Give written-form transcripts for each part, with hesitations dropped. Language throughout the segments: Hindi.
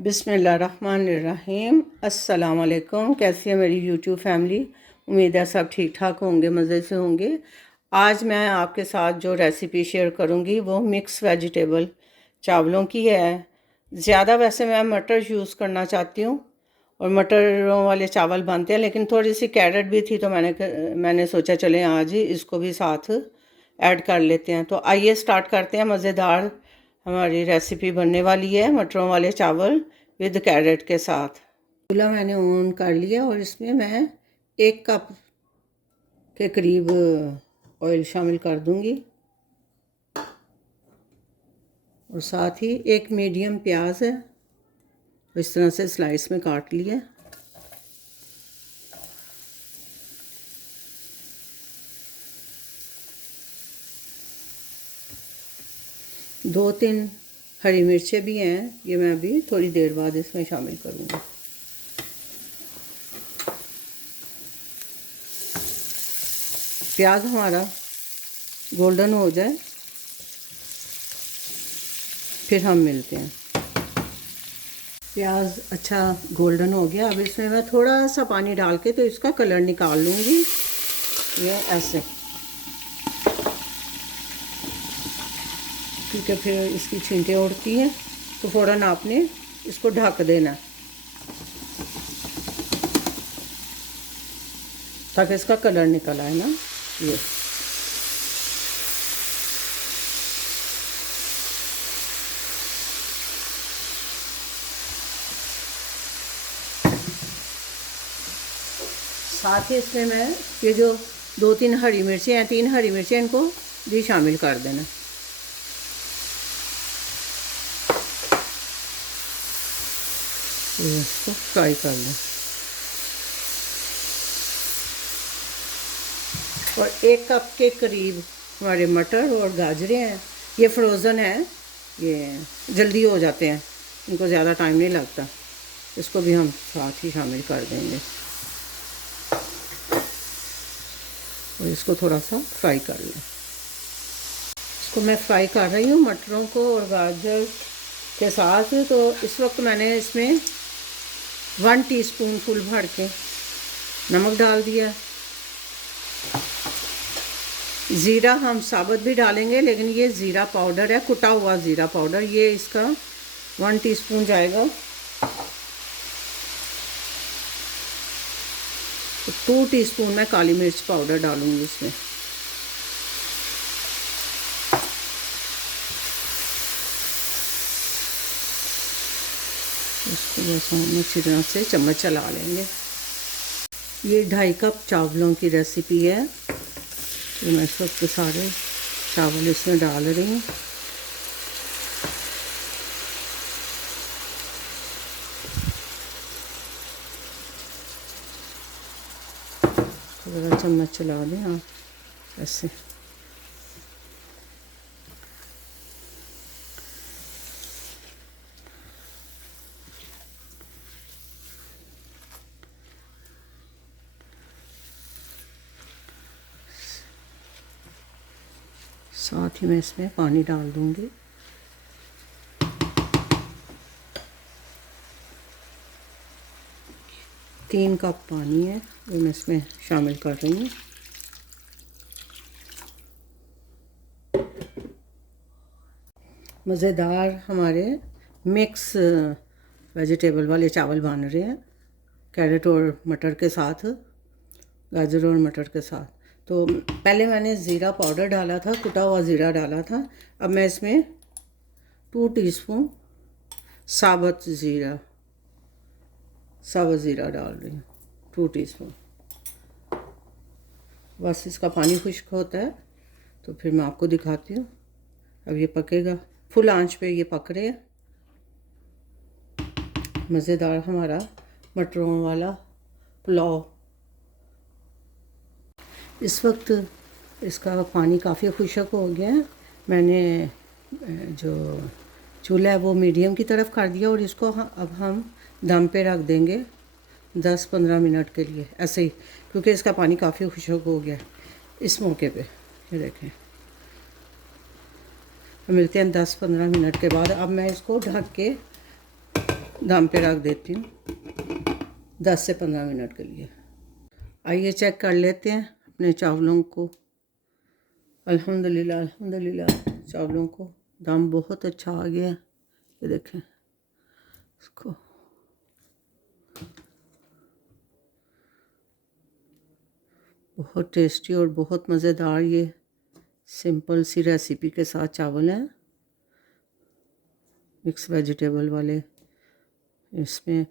बिस्मिल्लाहिर्रहमानिर्रहीम। अस्सलाम वालेकुम। कैसी है मेरी यूट्यूब फैमिली? उम्मीद है सब ठीक ठाक होंगे, मज़े से होंगे। आज मैं आपके साथ जो रेसिपी शेयर करूंगी वो मिक्स वेजिटेबल चावलों की है। ज़्यादा वैसे मैं मटर यूज़ करना चाहती हूँ और मटरों वाले चावल बनते हैं, लेकिन थोड़ी सी कैरेट भी थी तो मैंने सोचा चलें आज ही इसको भी साथ ऐड कर लेते हैं। तो आइए स्टार्ट करते हैं। मज़ेदार हमारी रेसिपी बनने वाली है मटरों वाले चावल विद कैरेट के साथ। चूल्हा मैंने ऑन कर लिया और इसमें मैं 1 कप के करीब ऑयल शामिल कर दूंगी और साथ ही 1 मीडियम प्याज है, इस तरह से स्लाइस में काट लिया। दो तीन हरी मिर्चें भी हैं, ये मैं अभी थोड़ी देर बाद इसमें शामिल करूँगी। प्याज हमारा गोल्डन हो जाए फिर हम मिलते हैं। प्याज अच्छा गोल्डन हो गया। अब इसमें मैं थोड़ा सा पानी डाल के तो इसका कलर निकाल लूँगी, ये ऐसे, क्योंकि फिर इसकी छींटें उड़ती हैं। तो फ़ौरन आपने इसको ढक देना ताकि इसका कलर निकल आए ना। ये साथ ही इसमें मैं ये जो 2-3 हरी मिर्चें हैं, 3 हरी मिर्चें, इनको भी शामिल कर देना। इसको फ्राई कर लें और 1 कप के करीब हमारे मटर और गाजरें हैं। ये फ्रोज़न है, ये जल्दी हो जाते हैं, इनको ज़्यादा टाइम नहीं लगता। इसको भी हम साथ ही शामिल कर देंगे और इसको थोड़ा सा फ्राई कर लें। इसको मैं फ्राई कर रही हूँ मटरों को और गाजर के साथ। तो इस वक्त मैंने इसमें 1 टीस्पून फुल भर के नमक डाल दिया। ज़ीरा हम साबुत भी डालेंगे, लेकिन ये ज़ीरा पाउडर है, कुटा हुआ ज़ीरा पाउडर, ये इसका 1 टीस्पून जाएगा। तो 2 टीस्पून मैं काली मिर्च पाउडर डालूंगी इसमें। इसको बस हम अच्छी तरह से चम्मच चला लेंगे। ये 2.5 कप चावलों की रेसिपी है, तो मैं इस वक्त सारे चावल इसमें डाल रही हूँ। थोड़ा चम्मच चला दें आप ऐसे। साथ ही मैं इसमें पानी डाल दूंगी। तीन कप पानी है, वो मैं इसमें शामिल कर रही हूँ। मज़ेदार हमारे मिक्स वेजिटेबल वाले चावल बन रहे हैं, कैरेट और मटर के साथ, गाजर और मटर के साथ। तो पहले मैंने ज़ीरा पाउडर डाला था, कुटा हुआ ज़ीरा डाला था। अब मैं इसमें 2 टीस्पून साबुत ज़ीरा डाल रही हूँ, 2 टीस्पून। बस इसका पानी खुश्क होता है तो फिर मैं आपको दिखाती हूँ। अब ये पकेगा, फुल आंच पे ये पक रहे हैं। मज़ेदार हमारा मटरों वाला पुलाव। इस वक्त इसका पानी काफ़ी खुश्क हो गया है। मैंने जो चूल्हा है वो मीडियम की तरफ कर दिया और इसको अब हम दम पे रख देंगे 10-15 मिनट के लिए ऐसे ही, क्योंकि इसका पानी काफ़ी खुश्क हो गया है। इस मौके पे ये देखें, मिलते हैं 10-15 मिनट के बाद। अब मैं इसको ढक के दम पे रख देती हूँ 10 से 15 मिनट के लिए। आइए चेक कर लेते हैं अपने चावलों को। अल्हम्दुलिल्लाह अल्हम्दुलिल्लाह, चावलों को दम बहुत अच्छा आ गया है। ये देखें इसको। बहुत टेस्टी और बहुत मज़ेदार ये सिंपल सी रेसिपी के साथ चावल हैं, मिक्स वेजिटेबल वाले। इसमें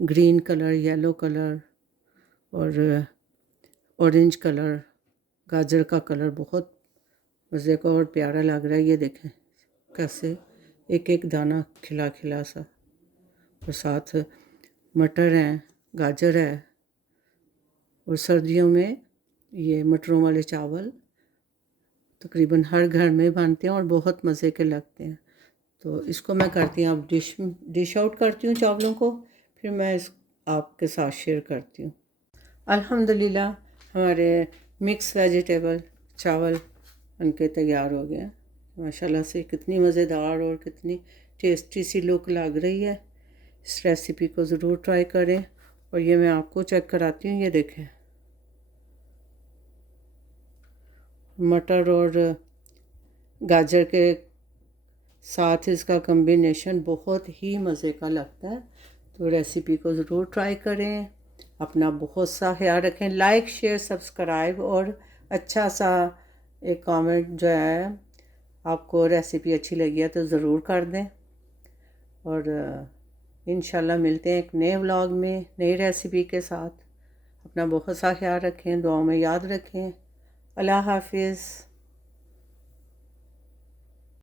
ग्रीन कलर, येलो कलर और ऑरेंज कलर, गाजर का कलर बहुत मज़े का और प्यारा लग रहा है। ये देखें कैसे एक एक दाना खिला खिला सा, और साथ मटर हैं, गाजर है। और सर्दियों में ये मटरों वाले चावल तकरीबन हर घर में बनते हैं और बहुत मज़े के लगते हैं। तो इसको मैं करती हूँ, अब डिश आउट करती हूँ चावलों को, फिर मैं इस आपके साथ शेयर करती हूँ। अल्हम्दुलिल्लाह हमारे मिक्स वेजिटेबल चावल बनके तैयार हो गए हैं। माशाल्लाह से कितनी मज़ेदार और कितनी टेस्टी सी लुक लग रही है। इस रेसिपी को ज़रूर ट्राई करें। और ये मैं आपको चेक कराती हूँ। ये देखें मटर और गाजर के साथ इसका कॉम्बिनेशन बहुत ही मज़े का लगता है। तो रेसिपी को ज़रूर ट्राई करें। अपना बहुत सा ख्याल रखें। लाइक शेयर सब्सक्राइब और अच्छा सा एक कमेंट जो है, आपको रेसिपी अच्छी लगी है तो ज़रूर कर दें। और इंशाल्लाह मिलते हैं एक नए व्लॉग में नई रेसिपी के साथ। अपना बहुत सा ख्याल रखें, दुआ में याद रखें। अल्लाह हाफिज़।